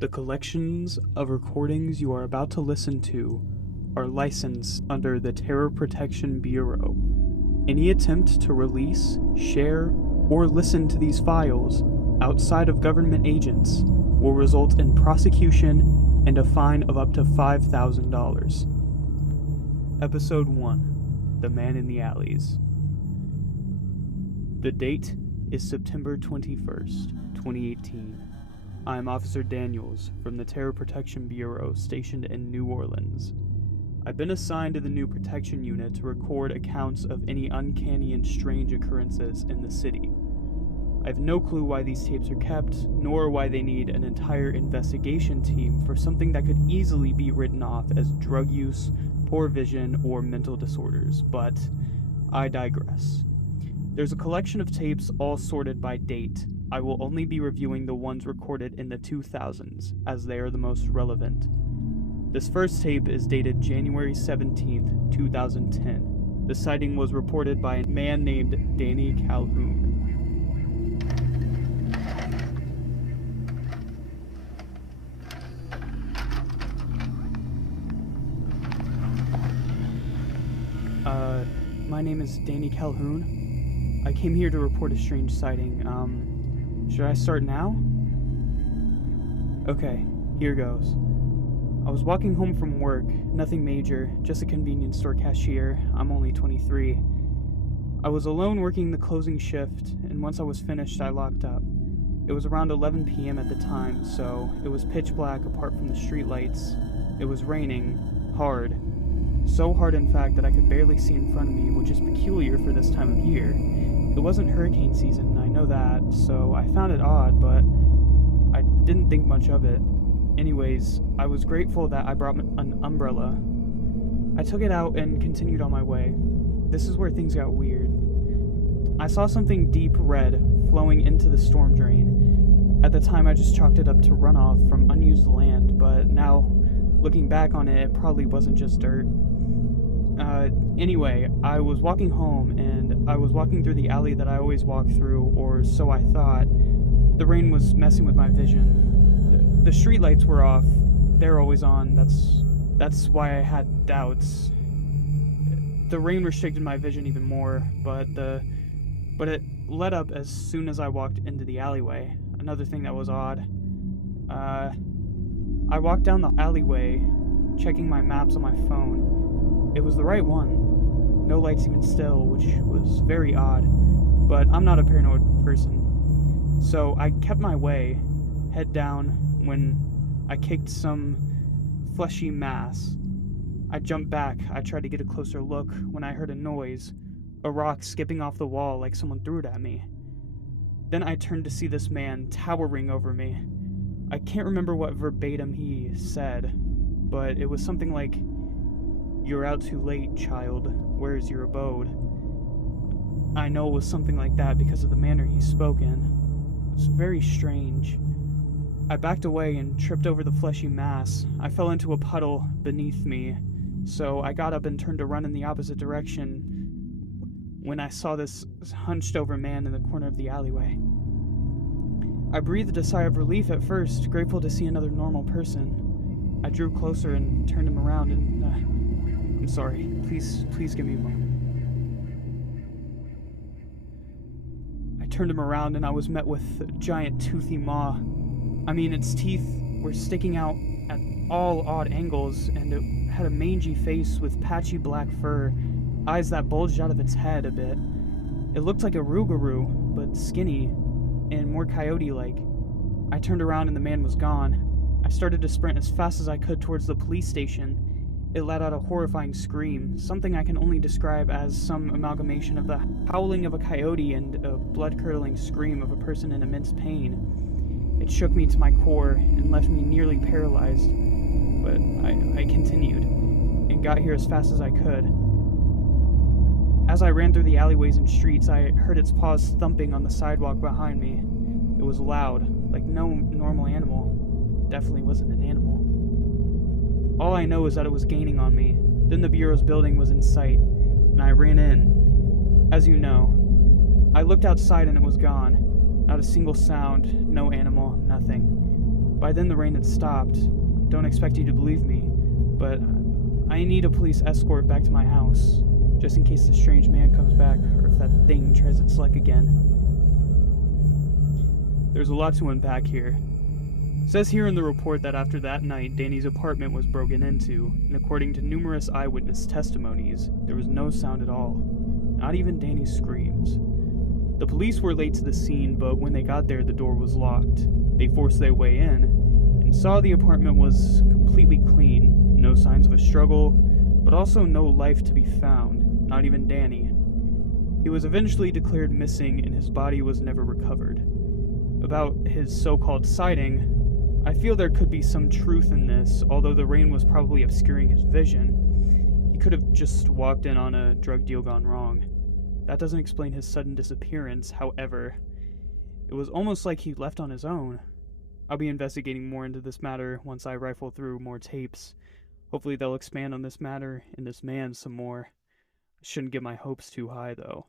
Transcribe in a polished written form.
The collections of recordings you are about to listen to are licensed under the Terror Protection Bureau. Any attempt to release, share, or listen to these files outside of government agents will result in prosecution and a fine of up to $5,000. Episode 1: The Man in the Alleys. The date is September 21st, 2018. I am Officer Daniels from the Terror Protection Bureau stationed in New Orleans. I've been assigned to the new protection unit to record accounts of any uncanny and strange occurrences in the city. I have no clue why these tapes are kept, nor why they need an entire investigation team for something that could easily be written off as drug use, poor vision, or mental disorders, but I digress. There's a collection of tapes all sorted by date. I will only be reviewing the ones recorded in the 2000s, as they are the most relevant. This first tape is dated January 17th, 2010. The sighting was reported by a man named Danny Calhoun. My name is Danny Calhoun. I came here to report a strange sighting. Should I start now? Okay, here goes. I was walking home from work, nothing major, just a convenience store cashier. I'm only 23. I was alone working the closing shift, and once I was finished, I locked up. It was around 11 p.m. at the time, so it was pitch black apart from the streetlights. It was raining, hard. So hard, in fact, that I could barely see in front of me, which is peculiar for this time of year. It wasn't hurricane season, I know that, so I found it odd, but I didn't think much of it. Anyways, I was grateful that I brought an umbrella. I took it out and continued on my way. This is where things got weird. I saw something deep red flowing into the storm drain. At the time, I just chalked it up to runoff from unused land, but now, looking back on it, it probably wasn't just dirt. Anyway, I was walking home, and I was walking through the alley that I always walk through, or so I thought. The rain was messing with my vision. The streetlights were off. They're always on. That's why I had doubts. The rain restricted my vision even more, but it let up as soon as I walked into the alleyway. Another thing that was odd. I walked down the alleyway, checking my maps on my phone. It was the right one. No lights even still, which was very odd, but I'm not a paranoid person. So I kept my way, head down, when I kicked some fleshy mass. I jumped back. I tried to get a closer look when I heard a noise, a rock skipping off the wall like someone threw it at me. Then I turned to see this man towering over me. I can't remember what verbatim he said, but it was something like, "You're out too late, child. Where's your abode?" I know it was something like that because of the manner he spoke in. It was very strange. I backed away and tripped over the fleshy mass. I fell into a puddle beneath me, so I got up and turned to run in the opposite direction when I saw this hunched over man in the corner of the alleyway. I breathed a sigh of relief at first, grateful to see another normal person. I drew closer and turned him around and, I'm sorry, please give me a moment. I turned him around and I was met with a giant toothy maw. I mean, its teeth were sticking out at all odd angles, and it had a mangy face with patchy black fur, eyes that bulged out of its head a bit. It looked like a rougarou, but skinny, and more coyote-like. I turned around and the man was gone. I started to sprint as fast as I could towards the police station. It let out a horrifying scream, something I can only describe as some amalgamation of the howling of a coyote and a blood-curdling scream of a person in immense pain. It shook me to my core and left me nearly paralyzed, but I continued, and got here as fast as I could. As I ran through the alleyways and streets, I heard its paws thumping on the sidewalk behind me. It was loud, like no normal animal. Definitely wasn't an animal. All I know is that it was gaining on me. Then the Bureau's building was in sight, and I ran in. As you know, I looked outside and it was gone. Not a single sound, no animal, nothing. By then the rain had stopped. Don't expect you to believe me, but I need a police escort back to my house, just in case the strange man comes back or if that thing tries its luck again. There's a lot to unpack here. It says here in the report that after that night, Danny's apartment was broken into, and according to numerous eyewitness testimonies, there was no sound at all, not even Danny's screams. The police were late to the scene, but when they got there, the door was locked. They forced their way in, and saw the apartment was completely clean, no signs of a struggle, but also no life to be found, not even Danny. He was eventually declared missing and his body was never recovered. About his so-called sighting, I feel there could be some truth in this, although the rain was probably obscuring his vision. He could have just walked in on a drug deal gone wrong. That doesn't explain his sudden disappearance, however. It was almost like he left on his own. I'll be investigating more into this matter once I rifle through more tapes. Hopefully they'll expand on this matter and this man some more. I shouldn't get my hopes too high, though.